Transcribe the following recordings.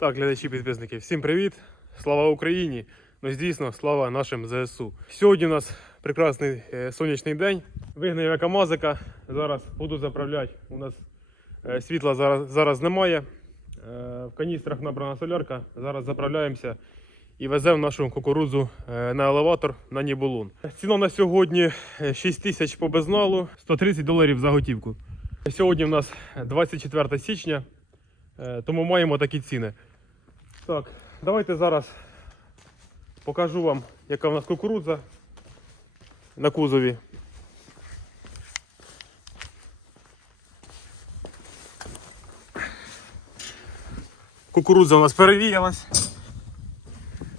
Так, глядачі підписники, всім привіт! Слава Україні! Ну, звісно, слава нашим ЗСУ. Сьогодні у нас прекрасний е, сонячний день. Вигнаю я КАМАЗика. Зараз буду заправляти. У нас е, світла зараз, зараз немає. Е, в каністрах набрана солярка. Зараз заправляємося і веземо нашу кукурудзу на елеватор на Нібулун. Ціна на сьогодні е, 6 тисяч по безналу, 130 доларів за готівку. Сьогодні у нас 24 січня. Тому маємо такі ціни. Так, давайте зараз покажу вам, яка в нас кукурудза на кузові. Кукурудза у нас перевіялась.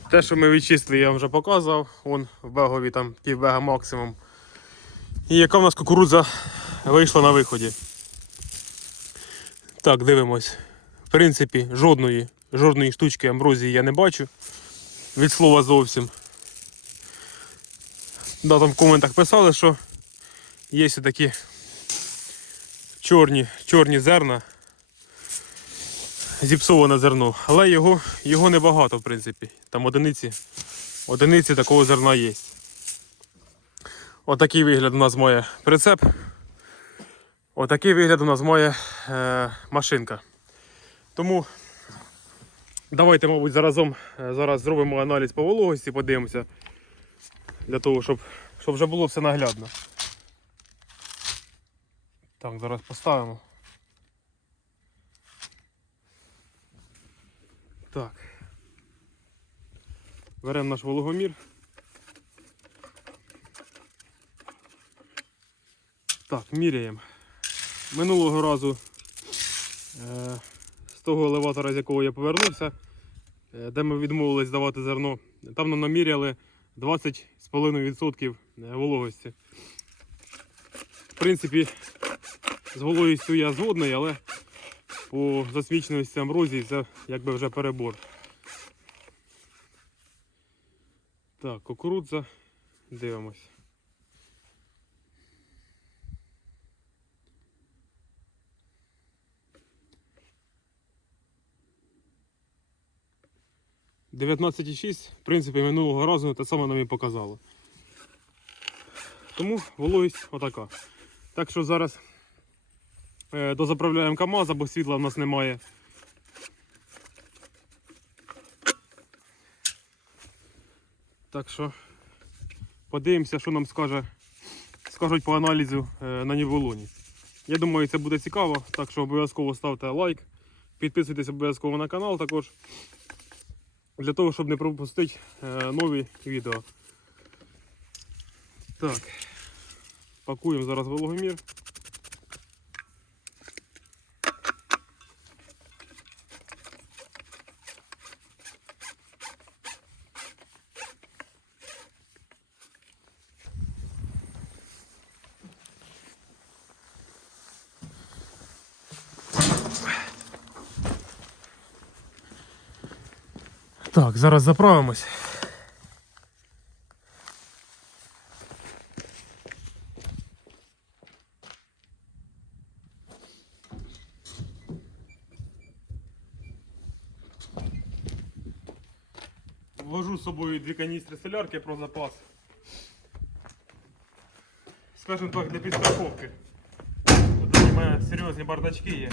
Те, що ми відчислили, я вам вже показував. Вон в бегові там півбега максимум. І яка в нас кукурудза вийшла на виході. Так, дивимось. В принципі, жодної, жодної штучки амброзії я не бачу. Від слова зовсім. Да, там в коментах писали, що є такі чорні, чорні зерна. Зіпсоване зерно. Але його, його небагато, в принципі. Там одиниці, одиниці такого зерна є. Отакий вигляд у нас має прицеп. Отакий вигляд у нас має е, машинка. Тому давайте, мабуть, заразом е, зараз зробимо аналіз по вологості, подивимося. Для того, щоб, щоб вже було все наглядно. Так, зараз поставимо. Так. Беремо наш вологомір. Так, міряємо. Минулого разу е, з того елеватора, з якого я повернувся, е, де ми відмовились давати зерно, там нам наміряли 20,5% вологості. В принципі, з вологістю я згодний, але по засміченості амброзії це якби вже перебор. Так, кукурудза. Дивимось. Дев'ятнадцять і шість, в принципі, минулого разу те саме нам і показало. Тому вологість отака. Так що зараз е, дозаправляємо КАМАЗ, бо світла в нас немає. Так що подивимося, що нам скаже, скажуть по аналізу е, на Ніволоні. Я думаю, це буде цікаво, так що обов'язково ставте лайк, підписуйтесь обов'язково на канал також. Для того, щоб не пропустити е, нові відео. Так, пакуємо зараз вологомір. Так, зараз заправимось. Ввожу з собою дві каністри солярки про запас. Скажімо так, для підстраховки. Тут у мене серйозні бардачки є.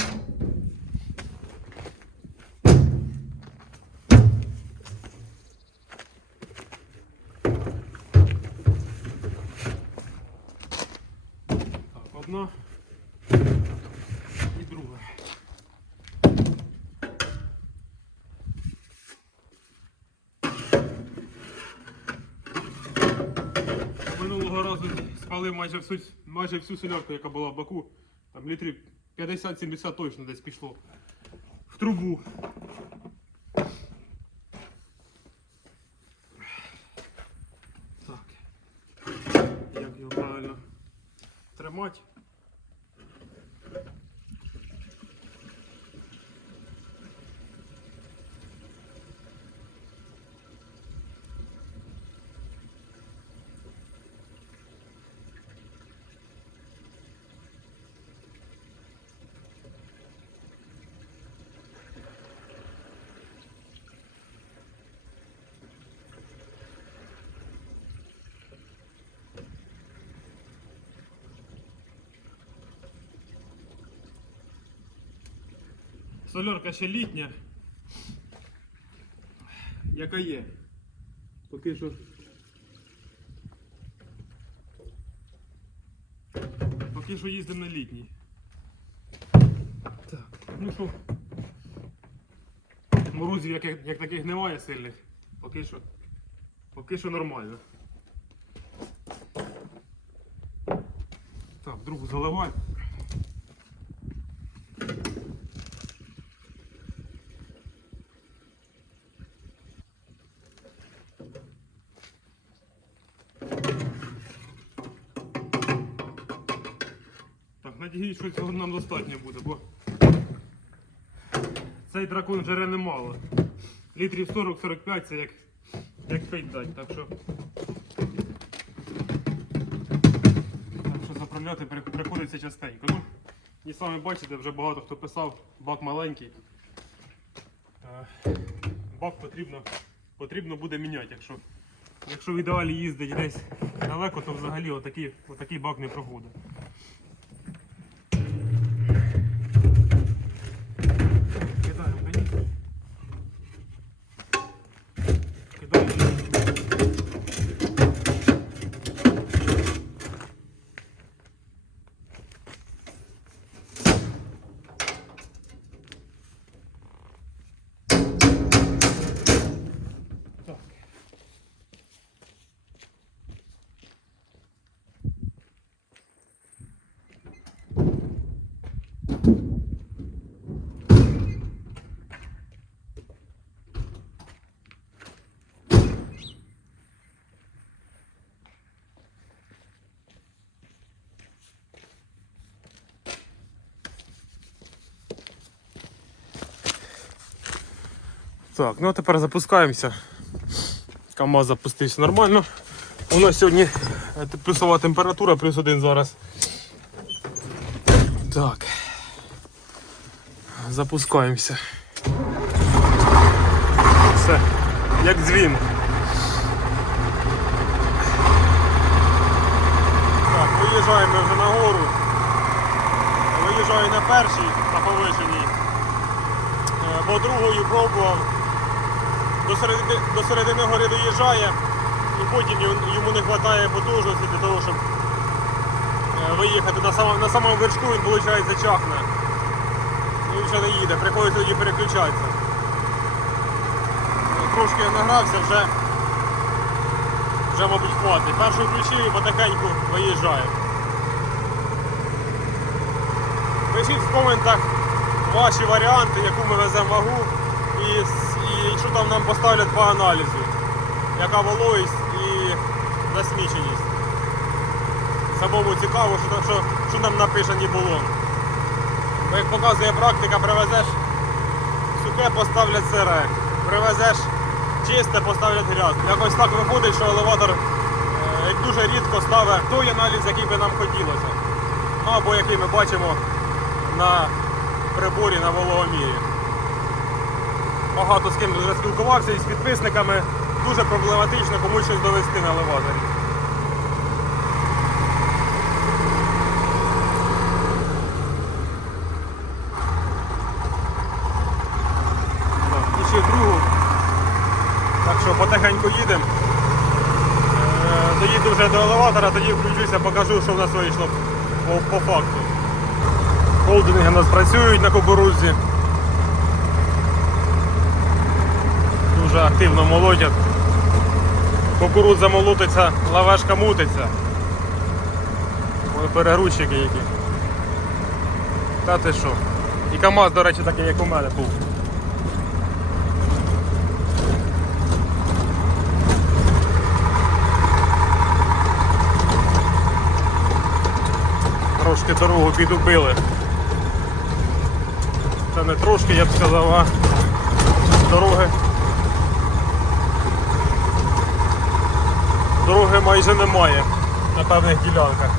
Одна і друга. Минулого разу спалив майже всю, майже всю солярку, яка була в баку. Там літрів 50-70 точно десь пішло. В трубу. Солярка ще літня. Яка є. Поки що. Поки що їздимо на літній. Так, ну що. Морозів як, як таких немає сильних. Поки що. Поки що нормально. Так, другу заливай. Надіюсь, що цього нам достатньо буде, бо цей дракон жере немало. Літрів 40-45 це як, як пить дать, так що. Так що заправляти при- приходиться частенько. Ну, і самі бачите, вже багато хто писав, бак маленький. Е, Бак потрібно, потрібно буде міняти, якщо, якщо в ідеалі їздить десь далеко, то взагалі отакий, отакий бак не проходить. Так, ну а тепер запускаємося. КАМАЗ запустився нормально. У нас сьогодні е, плюсова температура, плюс один зараз. Так. Запускаємося. Все, як дзвін. Так, виїжджаємо вже на гору. Виїжджаю на першій, на повишеній. Е, Бо другою пробував. До середини, до середини гори доїжджає і потім йому не вистачає потужності для того, щоб е, виїхати на самому, на самому вершку, він виходить чахне. Він вже не їде, приходиться тоді переключатися. Е, Трошки я награвся, вже, вже мабуть, хватить. Першу включив і потихеньку виїжджає. Пишіть в коментах ваші варіанти, яку ми веземо вагу і що там нам поставлять по аналізу. Яка вологість і засміченість. Самому цікаво, що, що, що нам напише Нібулон. Бо як показує практика, привезеш сухе поставлять сире, привезеш чисте, поставлять грязне. Якось так виходить, що елеватор е, як дуже рідко ставить той аналіз, який би нам хотілося. Ну або який ми бачимо на приборі на вологомірі. Багато з ким спілкувався і з підписниками. Дуже проблематично комусь щось довести на елеваторі. Так, І другу. Так що потихеньку їдемо. Е, Доїду вже до елеватора, тоді включуся, покажу, що в нас вийшло по, по факту. Холдинги у нас працюють на кукурудзі. Дуже активно молотять. Кукурудза молотиться, лавашка мутиться. Ой, перегрузчики які. Та ти що? І КАМАЗ, до речі, такий, як у мене був. Трошки дорогу підубили. Це не трошки, я б сказав, а дороги. Дороги майже немає на певних ділянках.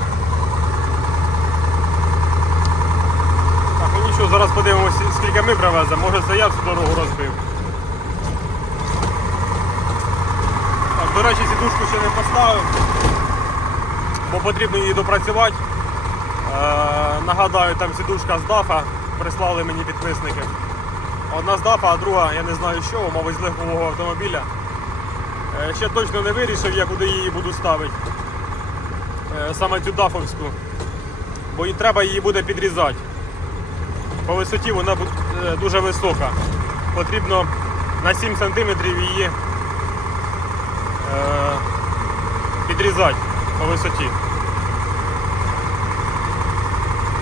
Так, ну нічого, зараз подивимося, скільки ми привеземо. Може це я всю дорогу розбив. Так, до речі, сідушку ще не поставив, бо потрібно її допрацювати. Е, нагадаю, там сідушка з дафа прислали мені підписники. Одна з ДАФа, а друга, я не знаю що, мабуть, з легкового автомобіля. Е, Ще точно не вирішив, я куди її буду ставити. Е, Саме цю дафовську. Бо і треба її буде підрізати. По висоті вона е, дуже висока. Потрібно на 7 см її підрізати по висоті.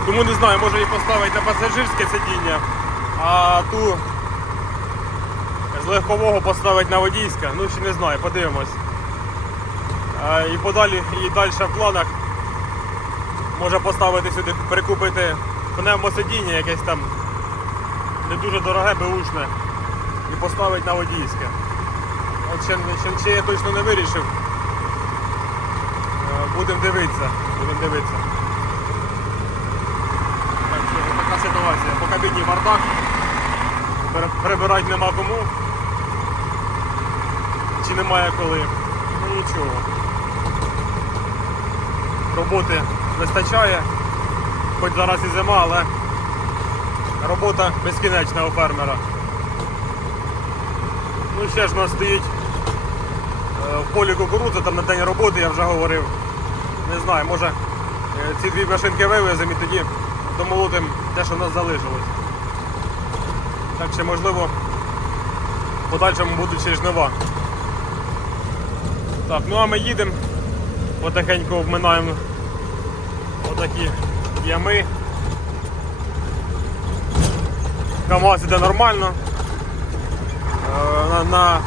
Тому не знаю, може її поставити на пасажирське сидіння, а ту легкового поставити на водійське. Ну ще не знаю, подивимось. І подалі, і далі в планах може поставити сюди, прикупити пневмосидіння якесь там не дуже дороге, беушне, і поставити на водійське. От ще, ще, ще я точно не вирішив. Е, Будемо дивитися. Будемо дивитися. Так що така ситуація. По кабіні бардак. Прибирати нема кому. Чи немає коли. Ну нічого. Роботи вистачає. Хоч зараз і зима, але робота безкінечна у фермера. Ну ще ж у нас стоїть е, в полі кукурудза, там на день роботи я вже говорив. Не знаю, може е, ці дві машинки вивеземо і тоді домолотим те, що в нас залишилось. Так що можливо в подальшому будуть ще жнива. Так, ну а ми їдемо, потихеньку обминаємо отакі ями. КАМАЗ іде нормально. Е, На, на,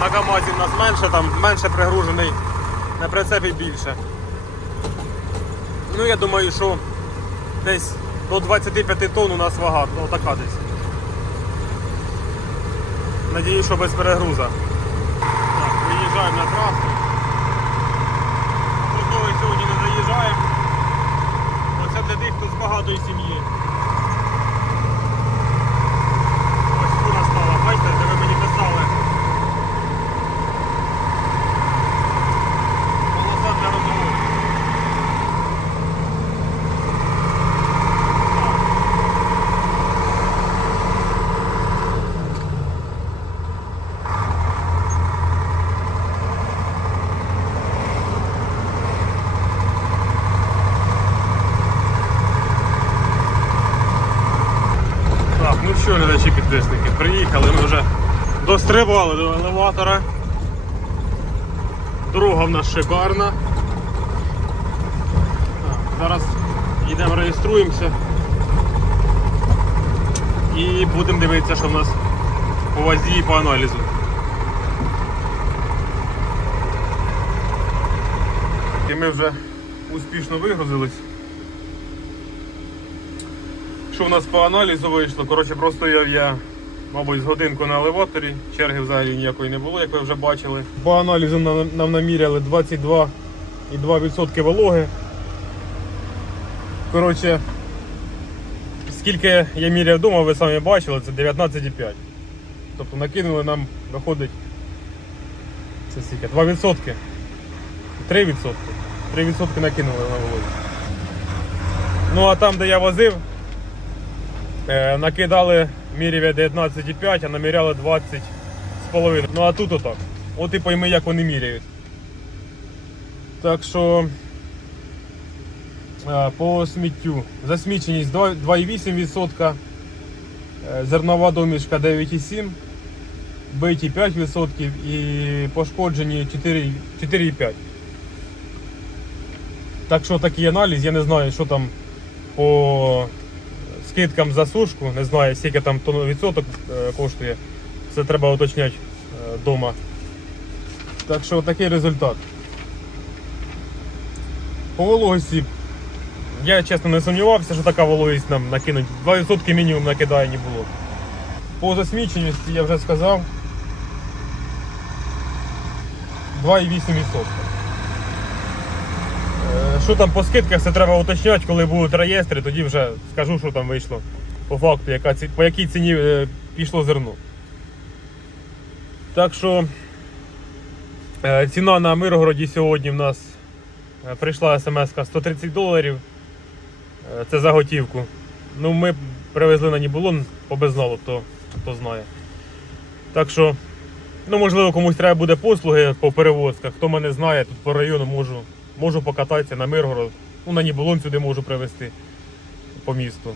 на КАМАЗі в нас менше, там менше пригружений, на прицепі більше. Ну я думаю, що десь до 25 тонн у нас вага, ну така десь. Надіюсь, що без перегруза. Так, виїжджаємо на трасу. Трудовий сьогодні не заїжджаємо. Оце для тих, хто з багатої сім'ї. Ось фура стала, бачите, де ви мені писали. Полоса для розводу. Так, ну що, глядачі підписники, приїхали, ми вже дострибували до елеватора. Дорога в нас шикарна. Так, зараз йдемо реєструємося і будемо дивитися, що в нас по вазі і по аналізу. І ми вже успішно вигрузились. Що в нас по аналізу вийшло? Коротше, просто я, я мабуть, з годинку на елеваторі, черги взагалі ніякої не було, як ви вже бачили. По аналізу нам, нам наміряли 22,2% вологи. Коротше, скільки я міряв вдома, ви самі бачили, це 19,5. Тобто накинули нам, виходить, це скільки? 2%. 3%. 3% накинули на вологу. Ну а там, де я возив, Е, накидали міряві 19,5, а наміряли 20,5. Ну а тут отак. От і пойми, як вони міряють. Так що е, по сміттю засміченість 2,8%, е, зернова домішка 9,7%, биті 5% і пошкоджені 4,5%. Так що такий аналіз, я не знаю, що там по скидкам за сушку, не знаю, скільки там відсоток е, коштує. Це треба уточняти вдома. Так що такий результат. По вологості я чесно не сумнівався, що така вологість нам накинуть. 2% мінімум накидає не було. По засміченості я вже сказав. 2,8%. Е, Що там по скидках, це треба уточняти, коли будуть реєстри, тоді вже скажу, що там вийшло по факту, яка по якій ціні е, пішло зерно. Так що е, ціна на Миргороді сьогодні в нас прийшла смс 130 доларів. Це за готівку. Ну, ми привезли на Нібулон по безналу, то хто знає. Так що, ну можливо, комусь треба буде послуги по перевозках. Хто мене знає, тут по району можу, можу покататися на Миргород. Ну, на Ніболон сюди можу привезти по місту.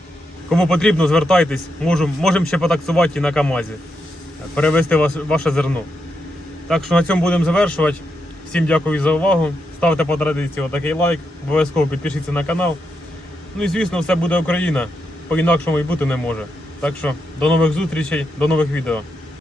Кому потрібно, звертайтесь, можемо можем ще потаксувати і на Камазі. Перевезти вас, ваше зерно. Так що на цьому будемо завершувати. Всім дякую за увагу. Ставте по традиції отакий лайк, обов'язково підпишіться на канал. Ну і звісно, все буде Україна. По-інакшому і бути не може. Так що до нових зустрічей, до нових відео.